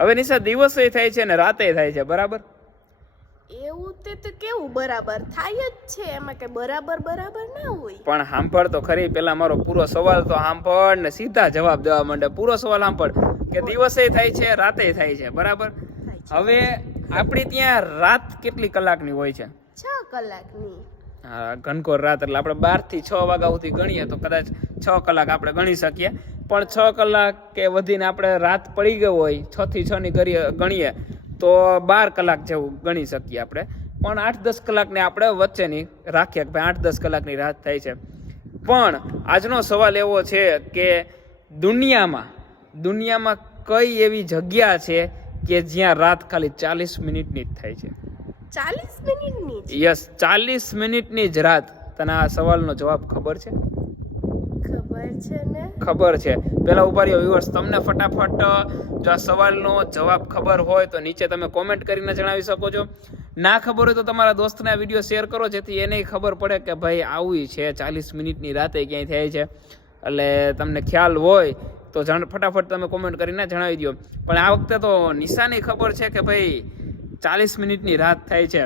હવે નિશા દિવસે થાય છે ને રાતે થાય છે, બરાબર? એવું તે કેવું બરાબર થાય જ છે, એમાં કે બરાબર ના હોય. પણ સાંભળ તો ખરી, પેલા મારો પૂરો સવાલ તો સાંભળ ને સીધા જવાબ દેવા માંડે. પૂરો સવાલ સાંભળ કે દિવસે થાય છે રાતે થાય છે, બરાબર? હવે આપણી ત્યાં રાત કેટલી કલાકની હોય છે? 6 કલાકની. હા, ઘનઘોર રાત એટલે આપણે 12 થી 6 વાગ્યા સુધી ગણીએ તો કદાચ 6 કલાક આપણે ગણી શકીએ. પણ 6 કલાક કે વધીને આપણે રાત પડી ગયો હોય 6 થી 6 ની ગણીએ તો 12 કલાક જેવું ગણી શકીએ આપણે. પણ 8-10 કલાકને આપણે વચ્ચેની રાખીએ કે ભાઈ 8-10 કલાકની રાત થાય છે. પણ આજનો સવાલ એવો છે કે દુનિયામાં કઈ એવી જગ્યા છે કે જ્યાં રાત ખાલી 40 મિનિટની જ થાય છે? 40 મિનિટની જ? યસ, 40 મિનિટની જ રાત. તને આ સવાલનો જવાબ ખબર છે? ખબર છે ને. ખબર છે. પેલા ઉભા રહ્યો વ્યુઅર્સ, તમને ફટાફટ જો આ સવાલનો જવાબ ખબર હોય તો નીચે તમે કોમેન્ટ કરીને જણાવી શકો છો. ના ખબર હોય તો તમારા દોસ્તને આ વિડીયો શેર કરો, જેથી એને ખબર પડે કે ભાઈ આવું છે 40 મિનિટની રાતે ક્યાંય થાય છે. એટલે તમને ખ્યાલ હોય તો ફટાફટ તમે કોમેન્ટ કરીને જણાવી દો. પણ આ વખતે તો નિશાની ખબર છે કે ભાઈ 40 મિનિટની રાત થાય છે.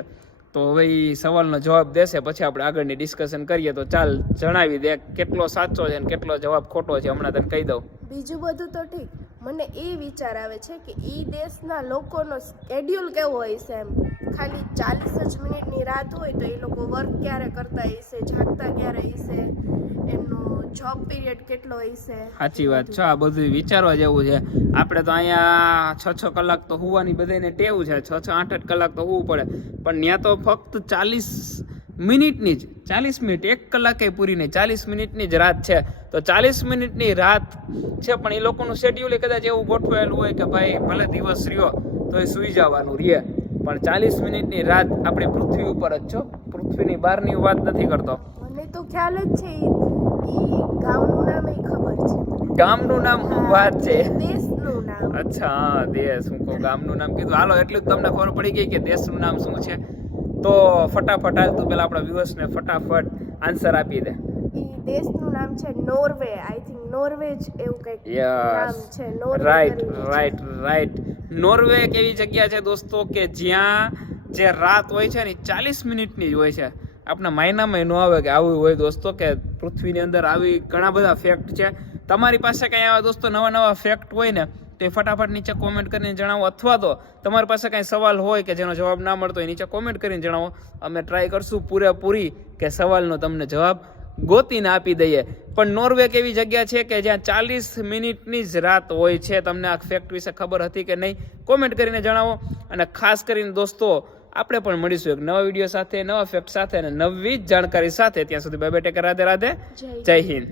તો હવે એ સવાલનો જવાબ દેશે, પછી આપણે આગળની ડિસ્કશન કરીએ. તો ચાલ જણાવી દે કેટલો સાચો છે અને કેટલો જવાબ ખોટો છે, હમણાં તને કહી દઉં. બીજું બધું તો ઠીક, મને એ વિચાર આવે છે કે એ દેશના લોકોનો શેડ્યુલ કેવો હોય છે. એમ ખાલી 40 જ મિનિટની રાત હોય તો એ લોકો વર્ક ક્યારે કરતા હશે, જાગતા ક્યારે હશે, એમનો જોબ પીરિયડ કેટલો હશે. સાચી વાત છે, આ બધું વિચારવા જેવું છે. આપણે તો અહીંયા 6 કલાક તો હોવાની બધાને ટેવ છે, 6 8 કલાક તો હોવું પડે. પણ ત્યાં તો ફક્ત 40 મિનિટની જ 40 મિનિટ, 1 કલાકે પૂરી નહીં, 40 મિનિટની જ રાત છે. તો 40 મિનિટની રાત છે, પણ એ લોકોનું શેડ્યુલ કદાચ એવું ગોઠવાયેલું હોય કે ભાઈ ભલે દિવસ રહ્યો તો એ સૂઈ જવાનું રહે, પણ 40 મિનિટની રાત આપણી પૃથ્વી ઉપર જ છો, પૃથ્વીની બહારની વાત નથી કરતો. મને તો ખ્યાલ જ છે. એ ગામનું નામ એ ખબર છે. ગામનું નામ શું વાત છે? દેશનું નામ. અચ્છા, હા, દેશ. હું કહું ગામનું નામ કીધું. હાલો, એટલું જ તમને ખબર પડી ગઈ કે દેશનું નામ શું છે. તો ફટાફટ હાલ તું પેલા આપણા વ્યુઅર્સને ફટાફટ આન્સર આપી દે. એ દેશનું નામ છે નોર્વે. આઈ થિંક નોર્વે જ એવું કંઈક નામ છે. નોર્વે. રાઈટ. નોર્વે એક એવી જગ્યા છે દોસ્તો કે જ્યાં જે રાત હોય છે ને 40 મિનિટની જ હોય છે. આપણા માયનામાં ન આવે કે આવું હોય દોસ્તો, કે પૃથ્વીની અંદર આવી ઘણા બધા ફેક્ટ છે. તમારી પાસે કંઈ આવા દોસ્તો નવા ફેક્ટ હોય ને તો એ ફટાફટ નીચે કોમેન્ટ કરીને જણાવો, અથવા તો તમારી પાસે કાંઈ સવાલ હોય કે જેનો જવાબ ના મળતો હોય નીચે કોમેન્ટ કરીને જણાવો. અમે ટ્રાય કરશું પૂરેપૂરી કે સવાલનો તમને જવાબ ગોતીને આપી દઈએ. પણ નોર્વે એક એવી જગ્યા છે કે જ્યાં 40 મિનિટની જ રાત હોય છે. તમને આ ફેક્ટ વિશે ખબર હતી કે નહીં? કોમેન્ટ કરીને જણાવો. અને ખાસ કરીને દોસ્તો આપણે પણ મળીશું એક નવા વિડીયો સાથે, નવા ફેક્ટ સાથે અને નવી જ જાણકારી સાથે. ત્યાં સુધી bye bye, take care, Radhe Radhe, જય હિન્દ.